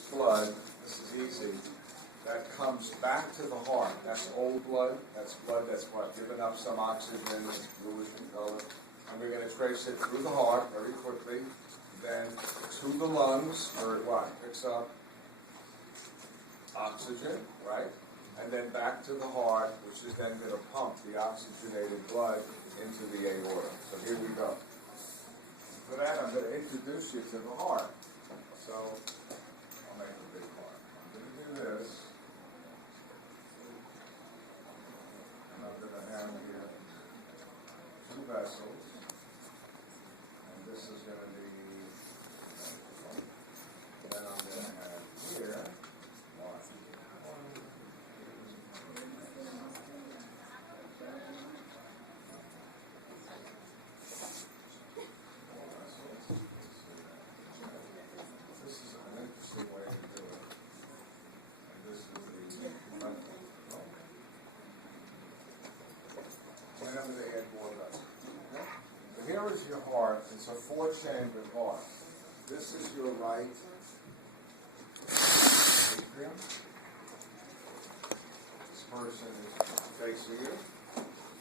blood, this is easy, that comes back to the heart. That's old blood. That's blood that's what, given up some oxygen, it's bluish in color. And we're going to trace it through the heart very quickly, then to the lungs, where it what? Picks up oxygen, right? And then back to the heart, which is then going to pump the oxygenated blood into the aorta. So here we go. For that, I'm going to introduce you to the heart. So I'll make a big heart. I'm going to do this. And I'm going to have here two vessels. And this is going to be, and then I'm going to have here one. This is an interesting way to do it. And this is the left. Whenever they add more vessels. Okay? So here is your heart. It's a four-chambered heart. This is your right atrium. This person is facing you.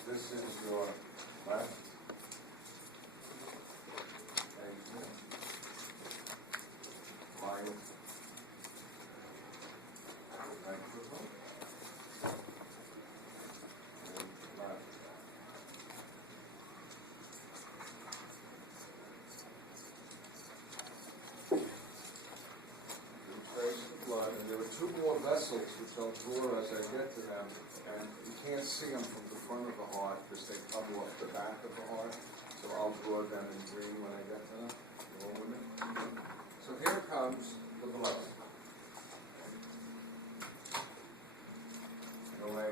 This is your left atrium. Right ventricle. And left. Blood, and there are two more vessels which I'll draw as I get to them, and you can't see them from the front of the heart because they cover up the back of the heart, so I'll draw them in green when I get to them. You all with me? So here comes the blood. Go away.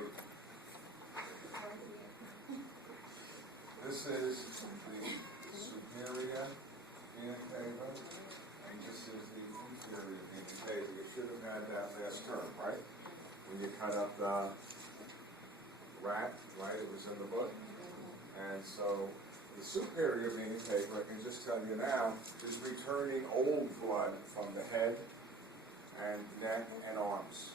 This is the superior vena cava, and this is the inferior vena cava. You should have had that last term, right? When you cut up the rat, right? It was in the book. And so the superior vena cava, I can just tell you now, is returning old blood from the head and neck and arms.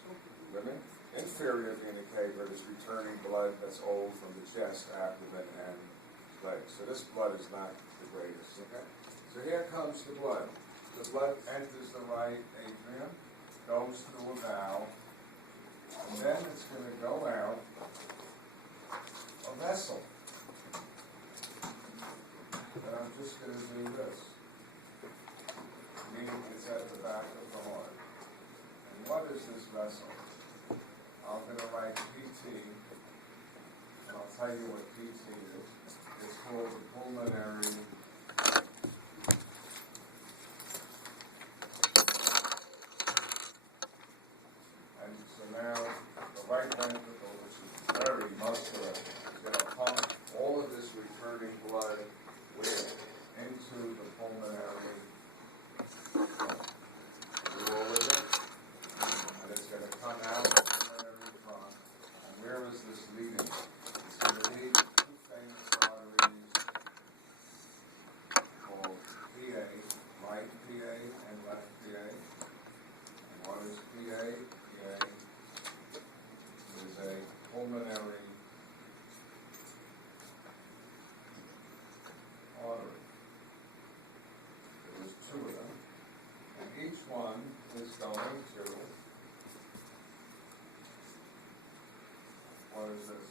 Women? Inferior vena cava is returning blood that's old from the chest, abdomen, and legs. So this blood is not the greatest. Okay? So here comes the blood. The blood enters the right atrium, goes through a valve, and then it's going to go out a vessel. And I'm just going to do this, meaning it's at the back of the heart. And what is this vessel? I'm going to write PT, and I'll tell you what PT is. It's called the pulmonary now, the right ventricle, which is very muscular, is going to pump all of this returning blood into the pulmonary. You all with it? And it's going to come out of the pulmonary trunk. And where is this leading? It's going to lead two famous arteries called PA, right PA and left PA. And what is PA? PA is a pulmonary artery. There's two of them, and each one is going to, what is this?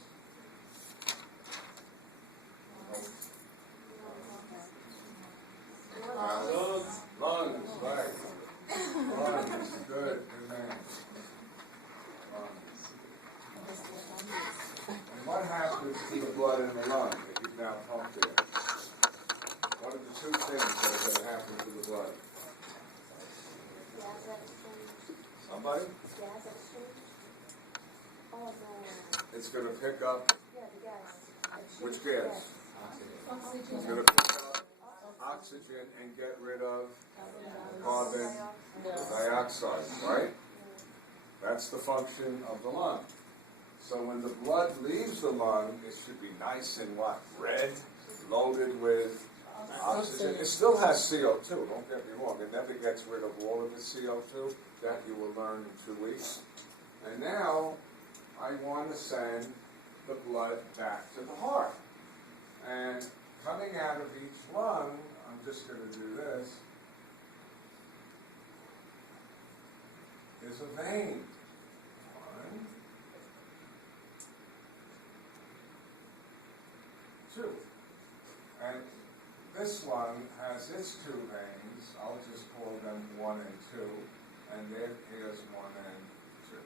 Lungs, right. Lungs, good man. And what happens to the blood in the lung that you've now pumped in? What are the two things that are going to happen to the blood? Somebody? It's going to pick up which gas? It's going to pick up oxygen and get rid of carbon dioxide, right? That's the function of the lung. So when the blood leaves the lung, it should be nice and what? Red, loaded with Oxygen. It still has CO2, don't get me wrong. It never gets rid of all of its CO2. That you will learn in 2 weeks. And now, I want to send the blood back to the heart. And coming out of each lung, I'm just going to do this, is a vein. 1, 2. And this one has its 2 veins. I'll just call them 1 and 2. And then here's 1 and 2.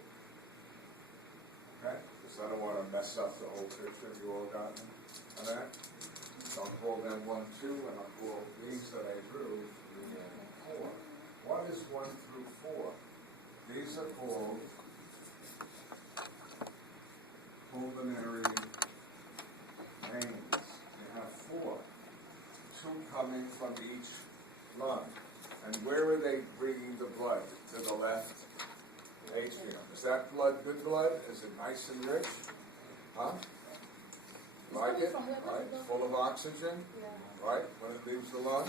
Okay? Because I don't want to mess up the whole picture. You all got me on that? So I'll call them 1, 2, and I'll call these that I drew 3 and 4. What is 1 through 4? These are called pulmonary veins. You have 4. 2 coming from each lung. And where are they bringing the blood? To the left atrium. Is that blood good blood? Is it nice and rich? Huh? Like it? Right? Full of oxygen? Right? When it leaves the lung?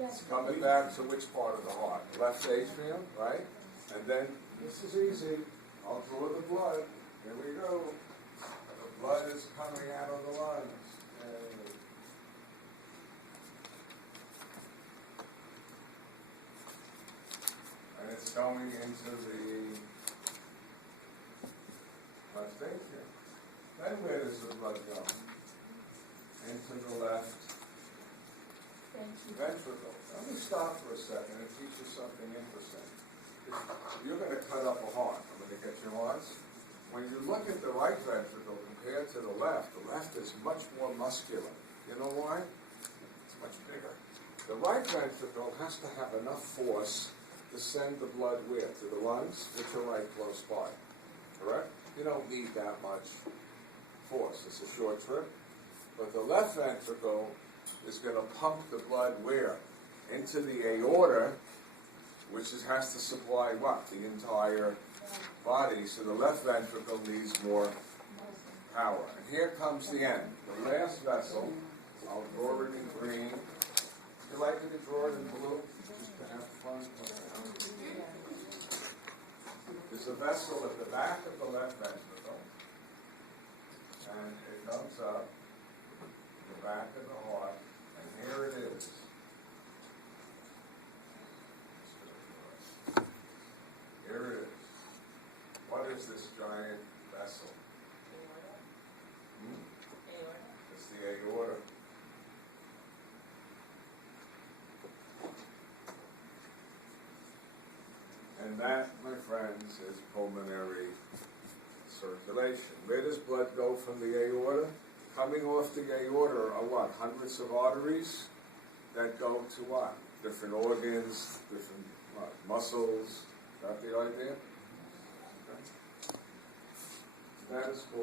It's coming back to which part of the heart? Left atrium, right? And then, this is easy. I'll draw the blood. Here we go. The blood is coming out of the lungs. And it's going into the left atrium. Then where does the blood go? Into the left ventricle. Let me stop for a second and teach you something interesting. You're going to cut up a heart. I'm going to get your hearts. When you look at the right ventricle compared to the left is much more muscular. You know why? It's much bigger. The right ventricle has to have enough force to send the blood where? To the lungs, which are right close by. Correct? You don't need that much force. It's a short trip. But the left ventricle is going to pump the blood where? Into the aorta, which has to supply what? The entire body. So the left ventricle needs more power. And here comes the end. The last vessel, I'll draw it in green. Would you like me to draw it in blue? Just to have fun? There's a vessel at the back of the left ventricle. And it comes up the back of the heart. And here it is. Here it is. What is this giant vessel? It's the aorta. And that, my friends, is pulmonary circulation. Where does blood go from the aorta? Coming off the aorta are what? Hundreds of arteries that go to what? Different organs, different what? Muscles. Got the idea? Okay. That is called